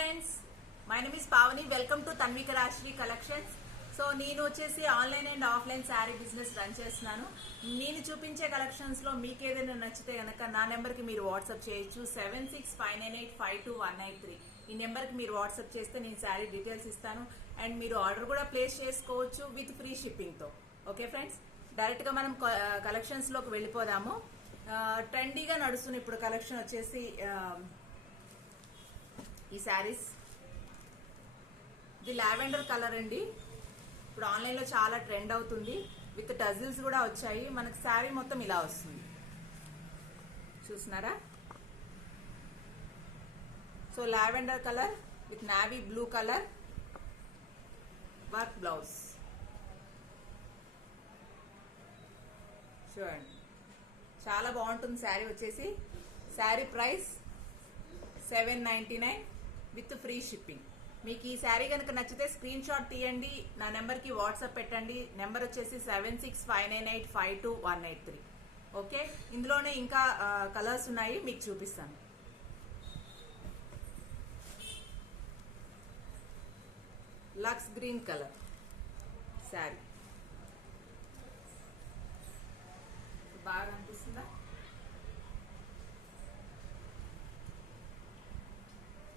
Friends, my name is Pavani. Welcome to Tanvika Rasri collections. So నేను వచ్చేసి online and offline sari business run చేస్తున్నాను. నేను చూపించే కలెక్షన్స్ లో మీకు ఏదైనా నచ్చితే కనుక నా నెంబర్ కి మీరు వాట్సాప్ చేయొచ్చు. 7659852193 ఈ నెంబర్ కి మీరు వాట్సాప్ చేస్తే నేను శారీ డీటెయిల్స్ ఇస్తాను. అండ్ మీరు ఆర్డర్ కూడా ప్లేస్ చేసుకోవచ్చు విత్ ఫ్రీ షిప్పింగ్ తో. ఓకే ఫ్రెండ్స్, డైరెక్ట్ గా మనం కలెక్షన్స్ లోకి వెళ్ళిపోదాము. ట్రెండీగా నడుస్తున్న ఇప్పుడు కలెక్షన్ వచ్చేసి ఈ శారీస్. ఇది లావెండర్ కలర్ అండి. ఇప్పుడు ఆన్లైన్ లో చాలా ట్రెండ్ అవుతుంది. విత్ టజిల్స్ కూడా వచ్చాయి. మనకు శారీ మొత్తం ఇలా వస్తుంది, చూస్తున్నారా? So lavender colour with navy blue colour work blouse. చూడండి, చాలా బాగుంటుంది శారీ వచ్చేసి. Sari price 799 with free shipping. మీకు ఈ శారీ కనుక నచ్చితే స్క్రీన్ షాట్ తీయండి, నా నెంబర్ కి వాట్సాప్ పెట్టండి. నెంబర్ వచ్చేసి 7659852193. ఓకే, ఇందులోనే ఇంకా కలర్స్ ఉన్నాయి, మీకు చూపిస్తాను. లక్స్ గ్రీన్ కలర్ శారీ బాగా అనిపిస్తుందా?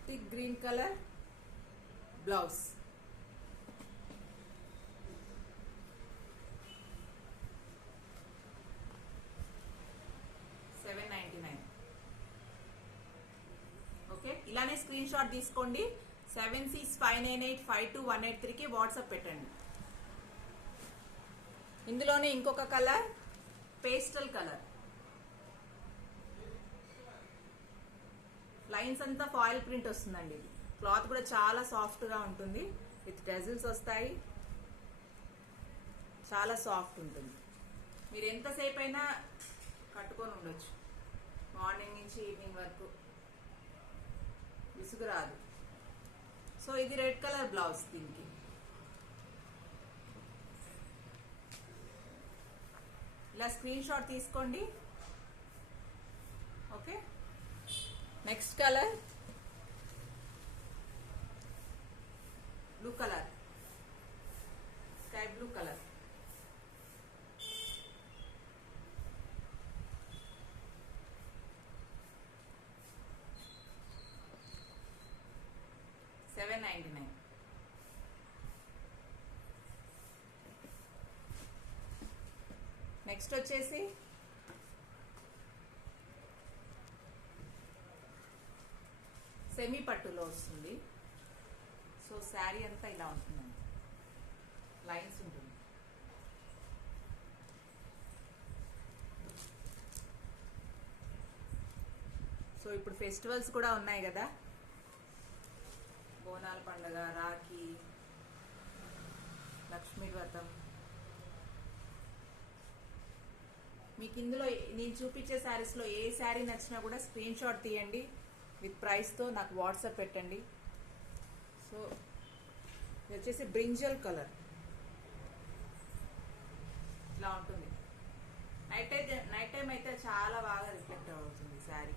Thick green colour blouse. $799. Okay, ఇలానే స్క్రీన్ షాట్ తీసుకోండి. 7659852193 కి వాట్సాప్ పెట్టండి. ఇందులోనే ఇంకొక కలర్ పేస్టల్ కలర్. లైన్స్ అంతా ఫాయిల్ ప్రింట్ వస్తుందండి. ఇది క్లాత్ కూడా చాలా సాఫ్ట్ గా ఉంటుంది. విత్ టజిల్స్ వస్తాయి. చాలా సాఫ్ట్ ఉంటుంది. మీరు ఎంతసేపు అయినా కట్టుకొని ఉండొచ్చు, మార్నింగ్ నుంచి ఈవినింగ్ వరకు విసుగు రాదు. సో ఇది రెడ్ కలర్ బ్లౌజ్. దీనికి ఇలా స్క్రీన్ షాట్ తీసుకోండి. Okay, next colour blue colour, sky blue colour. $799. Next వచ్చేసి సెమీ పట్టులో వస్తుంది. సో శారీ అంతా ఇలా ఉంటుందండి, లైన్స్ ఉంటుంది. సో ఇప్పుడు ఫెస్టివల్స్ కూడా ఉన్నాయి కదా, బోనాల పండుగ, రాఖీ, లక్ష్మీ వ్రతం. మీకు ఇందులో నేను చూపించే శారీస్ లో ఏ శారీ నచ్చినా కూడా స్క్రీన్ షాట్ తీయండి, విత్ ప్రైస్ తో నాకు వాట్సాప్ పెట్టండి. సో ఇది వచ్చేసి బ్రింజల్ కలర్. ఇలా ఉంటుంది. నైట్ టైం అయితే చాలా బాగా రిఫ్లెక్ట్ అవుతుంది శారీ.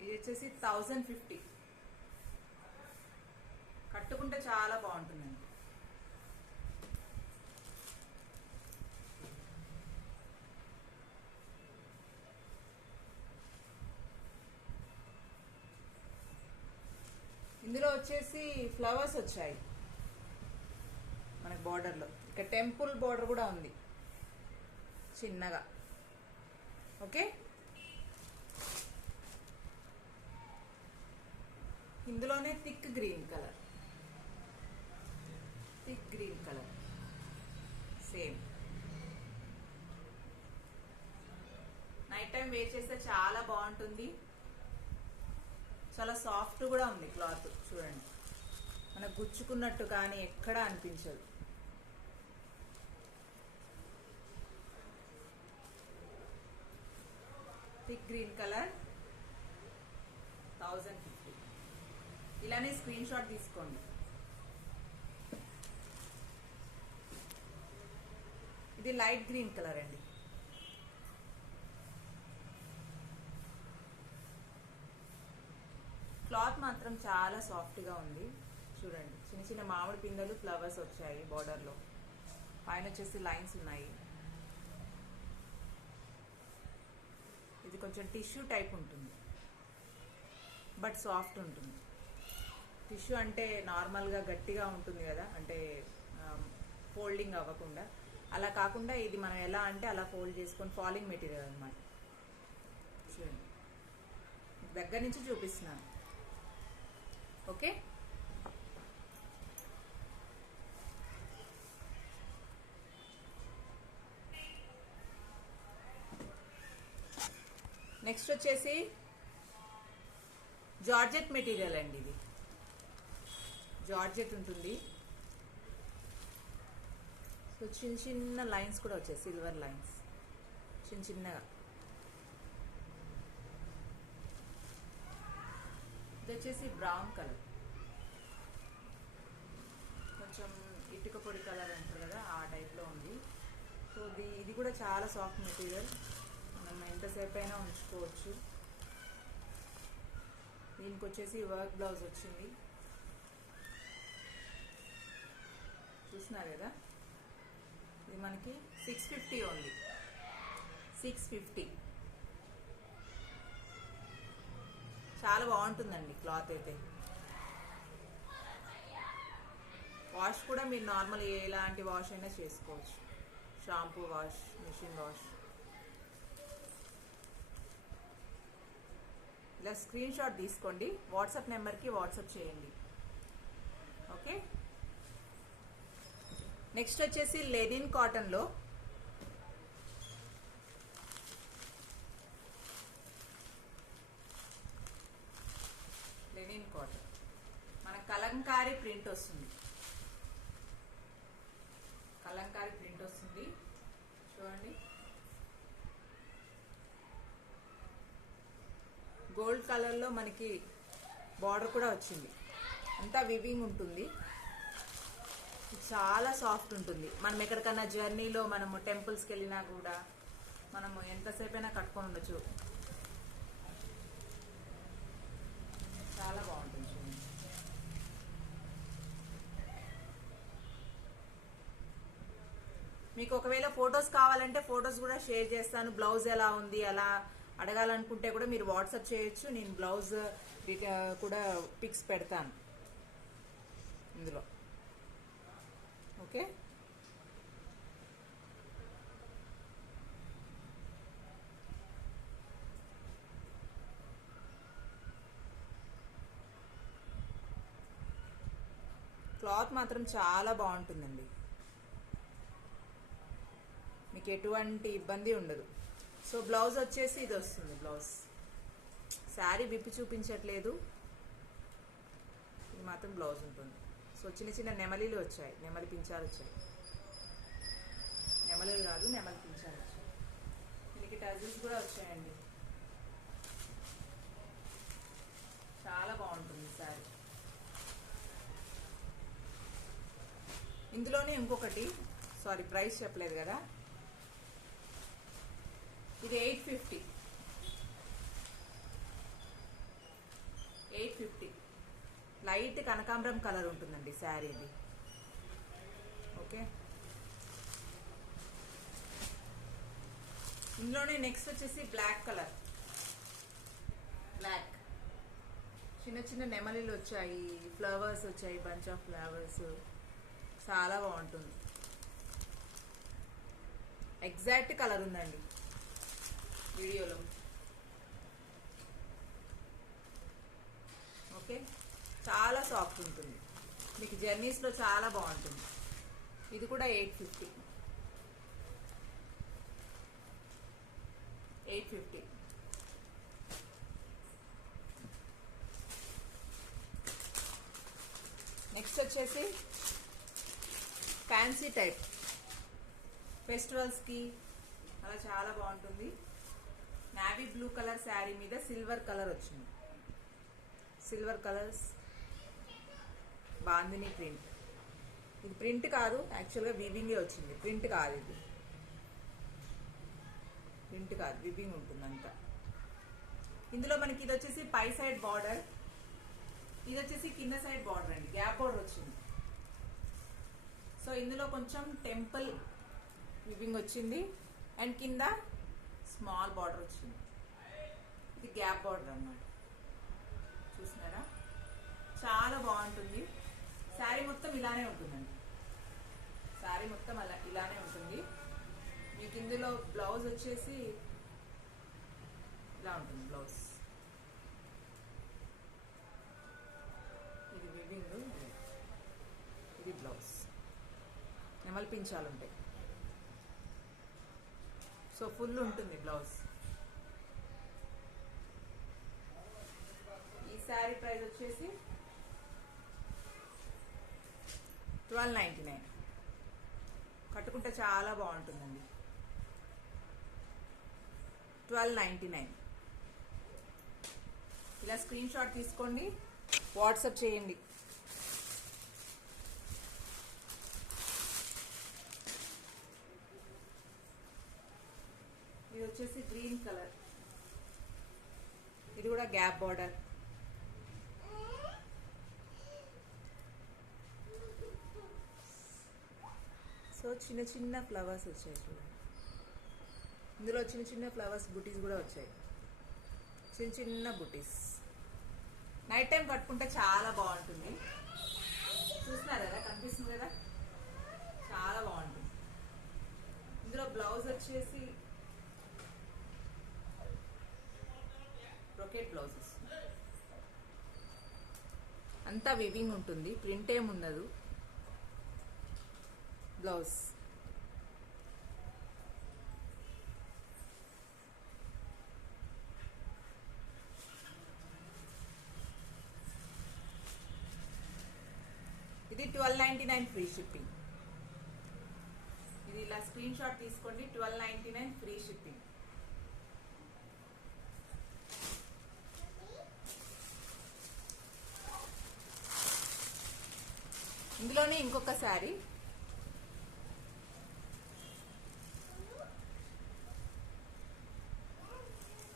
ఇది వచ్చేసి 1050. కట్టుకుంటే చాలా బాగుంటుందండి. ఇందులో వచ్చేసి ఫ్లవర్స్ వచ్చాయి మనకి బార్డర్ లో. ఇక్కడ టెంపుల్ బార్డర్ కూడా ఉంది చిన్నగా. ఓకే, ఇందులోనే thick green colour, thick green colour same. Night time where చేస్తే చాలా బాగుంటుంది. చాలా సాఫ్ట్ కూడా ఉంది క్లాత్. చూడండి, మనకు గుచ్చుకున్నట్టు కానీ ఎక్కడా అనిపించదు. Thick green colour 1050. ఇలానే స్క్రీన్ షాట్ తీసుకోండి. ఇది లైట్ గ్రీన్ కలర్ అండి. క్లాత్ మాత్రం చాలా సాఫ్ట్గా ఉంది. చూడండి, చిన్న చిన్న మామిడి పిందెలు ఫ్లవర్స్ వచ్చాయి బార్డర్లో. పైన వచ్చేసి లైన్స్ ఉన్నాయి. ఇది కొంచెం టిష్యూ టైప్ ఉంటుంది, బట్ సాఫ్ట్ ఉంటుంది. టిష్యూ అంటే నార్మల్గా గట్టిగా ఉంటుంది కదా, అంటే ఫోల్డింగ్ అవ్వకుండా. అలా కాకుండా ఇది మనం ఎలా అంటే అలా ఫోల్డ్ చేసుకొని ఫాలింగ్ మెటీరియల్ అనమాట. చూడండి, దగ్గర నుంచి చూపిస్తున్నాను. ఓకే, నెక్స్ట్ వచ్చేసి జార్జెట్ మెటీరియల్ అండి. ఇది జార్జెట్ ఉంటుంది. సో చిన్న చిన్న లైన్స్ కూడా వచ్చాయి, సిల్వర్ లైన్స్ చిన్న చిన్నగా. ఇది వచ్చేసి బ్రౌన్ కలర్, కొంచెం ఇటుక పొడి కలర్ అంటారు కదా, ఆ టైప్లో ఉంది. సో ఇది కూడా చాలా సాఫ్ట్ మెటీరియల్, మనం ఎంతసేపు అయినా ఉంచుకోవచ్చు. దీనికి వచ్చేసి వర్క్ బ్లౌజ్ వచ్చింది, చూస్తున్నారు కదా. ఇది మనకి 650 ఓన్లీ, 650. చాలా బాగుంటుందండి క్లాత్ అయితే. వాష్ కూడా మీరు నార్మల్ ఎలాంటి వాష్ అయినా చేసుకోవచ్చు, షాంపూ వాష్, మిషన్ వాష్. ఇలా స్క్రీన్ షాట్ తీసుకోండి, వాట్సాప్ నెంబర్కి వాట్సాప్ చేయండి. ఓకే, నెక్స్ట్ వచ్చేసి లెనిన్ కాటన్లో మన కలంకారీ ప్రింట్ వస్తుంది. కలంకారీ ప్రింట్ వస్తుంది, చూడండి. గోల్డ్ కలర్లో మనకి బార్డర్ కూడా వచ్చింది, అంతా వివింగ్ ఉంటుంది. చాలా సాఫ్ట్ ఉంటుంది. మనం ఎక్కడికన్నా జర్నీలో మనము టెంపుల్స్కి వెళ్ళినా కూడా మనము ఎంతసేపు అయినా కట్టుకొని ఉండొచ్చు. చాలా బాగుంటుంది చూడండి. మీకు ఒకవేళ ఫొటోస్ కావాలంటే ఫొటోస్ కూడా షేర్ చేస్తాను. బ్లౌజ్ ఎలా ఉంది అలా అడగాలనుకుంటే కూడా మీరు వాట్సాప్ చేయొచ్చు. నేను బ్లౌజ్ కూడా పిక్స్ పెడతాను ఇందులో. ఓకే, క్లాత్ మాత్రం చాలా బాగుంటుందండి, మీకు ఎటువంటి ఇబ్బంది ఉండదు. సో బ్లౌజ్ వచ్చేసి ఇది వస్తుంది. బ్లౌజ్ శారీ విప్పి చూపించట్లేదు, ఇది మాత్రం బ్లౌజ్ ఉంటుంది. సో చిన్న చిన్న నెమలీలు వచ్చాయి, నెమలి పించాలు వచ్చాయి. నెమలీలు కాదు, నెమలి పించాలు వచ్చాయి. దీనికి టజిల్స్ కూడా వచ్చాయండి. చాలా బాగుంటుంది శారీ. ఇందులోనే ఇంకొకటి, సారీ ప్రైస్ చెప్పలేదు కదా, ఇది 850. 850 లైట్ కనకాంబరం కలర్ ఉంటుందండి శారీ ఇది. ఓకే, ఇందులోనే నెక్స్ట్ వచ్చేసి బ్లాక్ కలర్. బ్లాక్ చిన్న చిన్న నెమలీలు వచ్చాయి, ఫ్లవర్స్ వచ్చాయి, బంచ్ ఆఫ్ ఫ్లవర్స్. చాలా బాగుంటుంది, ఎగ్జాక్ట్ కలర్ ఉందండి వీడియోలో. ఓకే, చాలా సాఫ్ట్ ఉంటుంది, మీకు జర్నీస్లో చాలా బాగుంటుంది. ఇది కూడా 850. 850. నెక్స్ట్ వచ్చేసి ఫ్యాన్సీ టైప్, ఫెస్టివల్స్కి అలా చాలా బాగుంటుంది. నావీ బ్లూ కలర్ శారీ మీద సిల్వర్ కలర్ వచ్చింది. Silver colours bandhani print. ఇది ప్రింట్ కాదు, యాక్చువల్గా వివింగే వచ్చింది, ప్రింట్ కాదు. ఇది ప్రింట్ కాదు, వివింగ్ ఉంటుంది అంతా. ఇందులో మనకి ఇది వచ్చేసి పై సైడ్ బార్డర్, ఇది వచ్చేసి కింద సైడ్ బార్డర్ అండి, గ్యాప్ బార్డర్ వచ్చింది. సో ఇందులో కొంచెం టెంపుల్ వివింగ్ వచ్చింది అండ్ కింద స్మాల్ బార్డర్ వచ్చింది. ఇది గ్యాప్ బార్డర్ అన్నమాట. చూసినారా, చాలా బాగుంటుంది. శారీ మొత్తం ఇలానే ఉంటుందండి, శారీ మొత్తం ఇలానే ఉంటుంది. మీకు ఇందులో బ్లౌజ్ వచ్చేసి ఇలా ఉంటుంది. బ్లౌజ్ ఇది వివింగ్, ఇది బ్లౌజ్, నెమలి పించాలు ఉంటాయి. సో ఫుల్ ఉంటుంది బ్లౌజ్. ఈ శారీ ప్రైస్ వచ్చేసి 1299. కట్టుకుంటే చాలా బాగుంటుందండి. 1299. ఇలా స్క్రీన్ షాట్ తీసుకోండి, వాట్సాప్ చేయండి. ఇది వచ్చేసి గ్రీన్ కలర్, ఇది కూడా గ్యాప్ బార్డర్. సో చిన్న చిన్న ఫ్లవర్స్ వచ్చాయి చూడండి. ఇందులో చిన్న చిన్న ఫ్లవర్స్ బుటీస్ కూడా వచ్చాయి, చిన్న చిన్న బుటీస్. నైట్ టైం కట్టుకుంటే చాలా బాగుంటుంది. చూస్తున్నారు కదా, కనిపిస్తుంది కదా, చాలా బాగుంటుంది. ఇందులో బ్లౌజ్ వచ్చేసి బ్రొకెట్ బ్లౌజ్ వస్తుంది. అంతా వివింగ్ ఉంటుంది, ప్రింట్ ఏమి ఉండదు. బ్లౌజ్ ఇది 1299 ఫ్రీ షిప్పింగ్. ఇది ఇలా స్క్రీన్ షాట్ తీసుకోండి, 1299 ఫ్రీ షిప్పింగ్. ఇందులోనే ఇంకొక శారీ,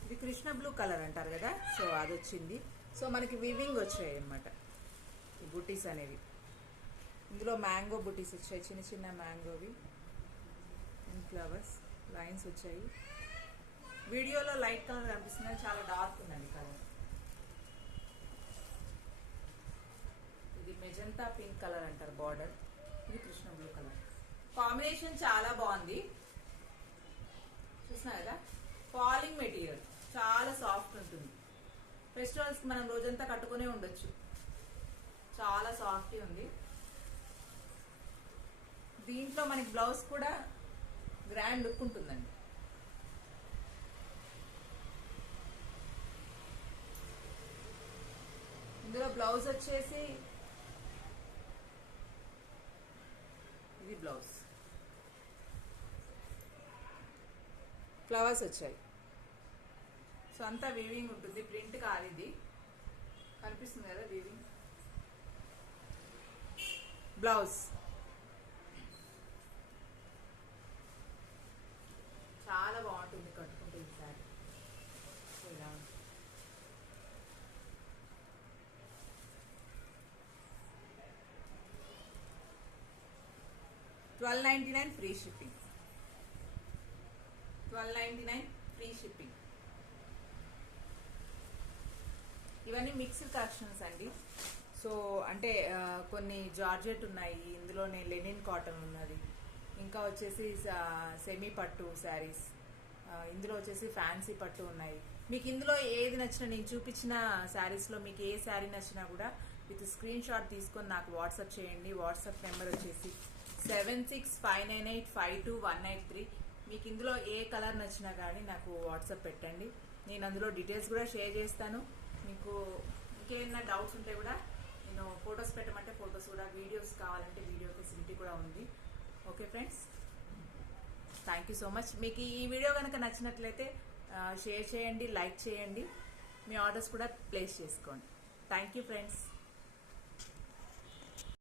ఇది కృష్ణ బ్లూ కలర్ అంటారు కదా, సో అది వచ్చింది. సో మనకి వివింగ్ వచ్చాయి అన్నమాట ఈ బుటీస్ అనేవి. ఇందులో మ్యాంగో బుటీస్ వచ్చాయి, చిన్న చిన్న మ్యాంగోవి అండ్ ఫ్లవర్స్ లైన్స్ వచ్చాయి. వీడియోలో లైట్ కలర్ కనిపిస్తుంది, చాలా డార్క్ ఉందండి కలర్. ఇది మెజంతా పింక్ కలర్ అంటారు బార్డర్, ఇది కృష్ణ బ్లూ కలర్. కాంబినేషన్ చాలా బాగుంది. చూసినా కదా, ఫాలింగ్ మెటీరియల్, చాలా సాఫ్ట్ ఉంటుంది. ఫెస్టివల్స్కి మనం రోజంతా కట్టుకునే ఉండొచ్చు, చాలా సాఫ్ట్ ఉంది. దీంట్లో మనకి బ్లౌజ్ కూడా గ్రాండ్ లుక్ ఉంటుందండి. ఇందులో బ్లౌజ్ వచ్చేసి ఇది బ్లౌజ్, ఫ్లవర్స్ వచ్చాయి. సో అంతా వీవింగ్ ఉంటుంది, ప్రింట్ కాదు. ఇది కనిపిస్తుంది కదా వీవింగ్. బ్లౌజ్ చాలా బాగుంటుంది కట్టుకుంటే ఈ సారీ. ఇలా 1299 ఫ్రీ షిప్పింగ్. 1299 free shipping. ఇవన్నీ మిక్స్డ్ కలెక్షన్స్ అండి. సో అంటే కొన్ని జార్జెట్ ఉన్నాయి, ఇందులోనే లెనిన్ కాటన్ ఉన్నది, ఇంకా వచ్చేసి సెమీ పట్టు శారీస్, ఇందులో వచ్చేసి ఫ్యాన్సీ పట్టు ఉన్నాయి. మీకు ఇందులో ఏది నచ్చినా, నేను చూపించిన శారీస్లో మీకు ఏ శారీ నచ్చినా కూడా విత్ స్క్రీన్ షాట్ తీసుకొని నాకు వాట్సాప్ చేయండి. వాట్సాప్ నెంబర్ వచ్చేసి 7659852183. మీకు ఇందులో ఏ కలర్ నచ్చినా కానీ నాకు వాట్సాప్ పెట్టండి, నేను అందులో డీటెయిల్స్ కూడా షేర్ చేస్తాను. మీకు ఇంకేమైనా డౌట్స్ ఉంటే కూడా నేను ఫొటోస్ పెట్టమంటే ఫొటోస్ కూడా, వీడియోస్ కావాలంటే వీడియో ఫెసిలిటీ కూడా ఉంది. Okay friends, thank you so much. మీకు ఈ వీడియో కనుక నచ్చినట్లయితే షేర్ చేయండి, లైక్ చేయండి, మీ ఆర్డర్స్ కూడా ప్లేస్ చేసుకోండి. Thank you friends.